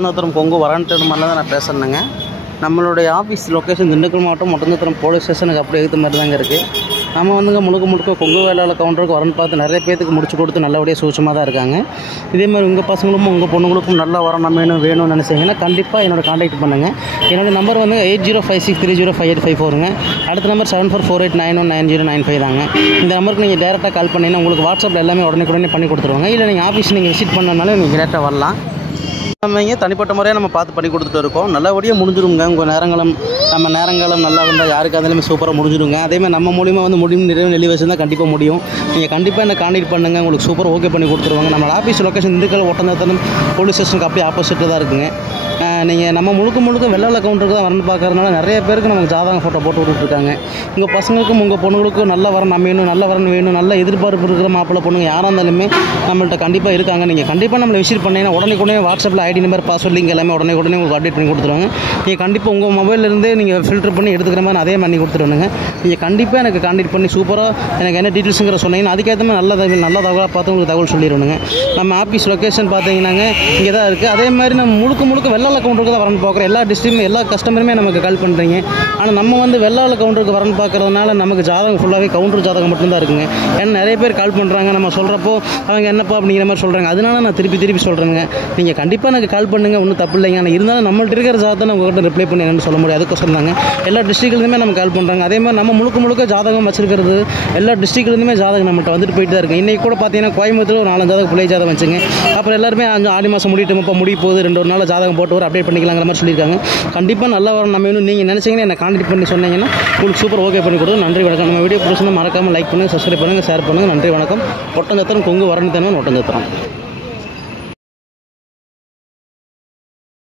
ஒட்டஞ்சத்திரம் கொங்கு வரன்ட்டு மாதிரிலாம் தான் நான் பேசுகிறேங்க. நம்மளுடைய ஆஃபீஸ் லொக்கேஷன் திண்டுக்கல் மாவட்டம் ஒட்டஞ்சத்திரம் போலீஸ் ஸ்டேஷனுக்கு அப்படியே எடுத்த மாதிரி தாங்க இருக்குது. நம்ம வந்துங்க முழுக்க கொங்கு வேளாளர் கவுண்டருக்கு வரன்னு பார்த்து நிறைய பேருக்கு முடிச்சு கொடுத்து நல்லபடியாக சூட்சமாக தான் இருக்காங்க. இதேமாதிரி உங்கள் பசங்களும் உங்கள் பொண்ணுங்களுக்கும் நல்லா வரணும் வேணும்னு நினச்சிங்கன்னா கண்டிப்பாக என்னோட காண்டாக்ட் பண்ணுங்கள். என்னோடய நம்பர் வந்து 8056305854ங்க. அடுத்த நம்பர் 7448919095 தாங்க. இந்த நம்பருக்கு நீங்கள் டேரெக்டாக கால் பண்ணிங்கன்னா உங்களுக்கு வாட்ஸ்அப்பில் எல்லாமே உடனே பண்ணி கொடுத்துருவாங்க. இல்லை நீங்கள் ஆஃபீஸ் நீங்கள் விசிட் பண்ணனாலும் நீங்கள் டேரெக்டாக வரலாம். நம்ம இங்கே தனிப்பட்ட முறையாக நம்ம பார்த்து பண்ணி கொடுத்துட்டு இருக்கோம். நல்லபடியாக முடிஞ்சிடுங்க. உங்கள் நேரங்களும் நல்லா இருந்தால் யாருக்கு இருந்தாலுமே சூப்பராக முடிஞ்சிடுங்க. அதேமாதிரி நம்ம மூலிமா வந்து நிறைய நெல்லி வச்சுருந்தால் கண்டிப்பாக முடியும். நீங்கள் கண்டிப்பாக என்ன காண்டாக்ட் பண்ணுங்கள். உங்களுக்கு சூப்பர் ஓகே பண்ணி கொடுத்துருவாங்க. நம்ம office location Dindigul Oddanchatram police ஸ்டேஷனுக்கு அப்படியே ஆப்போசிட்டில் தான் இருக்குங்க. நீங்கள் நம்ம முழுக்க வெள்ளாளர் கவுண்டருக்கு தான் வரணும் பார்க்கறதுனால நிறைய பேருக்கு நமக்கு ஜாதகம் ஃபோட்டோ போட்டு விட்டுருக்காங்க. உங்கள் பசங்களுக்கும் உங்கள் பொண்ணுங்களுக்கும் நல்ல வரணும் வேணும் நல்ல எதிர்பார்ப்பு இருக்கிற மாப்பிள்ளை பொண்ணுங்க யாராக இருந்தாலுமே நம்மள்கிட்ட கண்டிப்பாக இருக்காங்க. நீங்கள் கண்டிப்பாக நம்மளை விசிட் பண்ணிங்கன்னா உடனே வாட்ஸ்அப்பில் ஐடி நம்பர் பாஸ்வேர்ட் லிங்க் எல்லாமே உடனே உங்களுக்கு அப்டேட் பண்ணி கொடுத்துருவாங்க. நீங்கள் கண்டிப்பாக உங்கள் மொபைல்லேருந்தே நீங்கள் ஃபில்டர் பண்ணி எடுத்துக்கிற மாதிரி அதே பண்ணி கொடுத்துருவாங்க. நீங்கள் கண்டிப்பாக எனக்கு காண்டாக்ட் பண்ணி சூப்பராக எனக்கு என்ன டீட்டெயில்ஸுங்கிற சொன்னீங்கன்னா அதுக்கேற்ற மாதிரி நல்ல தகவலாக பார்த்து உங்களுக்கு தகவல் சொல்லிடுவாங்க. நம்ம ஆஃபீஸ் லொக்கேஷன் பார்த்தீங்கன்னாங்க இங்கே தான் இருக்குது. அதே மாதிரி நம்ம முழுக்க வெள்ளாளர் கவுண்டருக்கு தான் வரணும் பார்க்குறோம். எல்லா டிஸ்ட்ரிக்டும் எல்லா கஸ்டமருமே நமக்கு கால் பண்ணுறீங்க. ஆனால் நம்ம வந்து வெள்ளாளர் கவுண்டருக்கு வரணும் பார்க்குறதுனால நமக்கு ஜாதகம் ஃபுல்லாகவே கவுண்டர் ஜாதகம் மட்டும்தான் இருக்குங்க. ஏன்னா நிறைய பேர் கால் பண்ணுறாங்க. நம்ம சொல்கிறப்போ அவங்க என்னப்பா அப்படிங்கிற மாதிரி சொல்கிறாங்க. அதனால நான் திருப்பி சொல்கிறேங்க. நீங்கள் கண்டிப்பாக எனக்கு கால் பண்ணுங்கள். ஒன்றும் தப்பு இல்லைங்க. ஆனால் இருந்தாலும் நம்மள்ட்ட இருக்கிற ஜாதகத்தை நம்ம உங்கள்கிட்ட ரிப்ளை பண்ணி என்னன்னு சொல்ல முடியாது. அதுக்கோசரம் தாங்க எல்லா டிஸ்ட்ரிக்ட்லேருந்துமே நம்ம கால் பண்ணுறாங்க. அதே மாதிரி நம்ம முழுக்க ஜாதகம் வச்சிருக்கிறது எல்லா டிஸ்ட்ரிக்ட்லேருந்துமே ஜாதகம் நம்மள்ட்ட வந்துட்டு போயிட்டு தான் இருக்குது. இன்றைக்கி கூட பார்த்தீங்கன்னா கோயம்புத்தூர் ஒரு 4 ஜாதகம் பிள்ளை ஜாதகம் வச்சுங்க. அப்புறம் எல்லாருமே ஆடி மாதம் முடிய போகுது 2 நாள் ஜாதகம் போட்டு ஒரு அப்டேட் பண்ணிக்கலாங்கிற மாதிரி சொல்லியிருக்காங்க. கண்டிப்பாக நல்லா வரும் நம்ம வேணும். நீங்கள் நினச்சிங்கன்னா என்ன காண்டாக்ட் பண்ணி சொன்னீங்கன்னா உங்களுக்கு சூப்பர் ஓகே பண்ணி கொடுத்து. நன்றி வணக்கம். நம்ம வீடியோ பிடிச்சிருந்தா மறக்காமல் லைக் பண்ணுங்கள், சப்ஸ்கிரைப் பண்ணுங்கள், ஷேர் பண்ணுங்கள். நன்றி வணக்கம். ஒட்டஞ்சத்திரம் கொங்கு வரணித்தனம் ஒட்டஞ்சத்திரம்.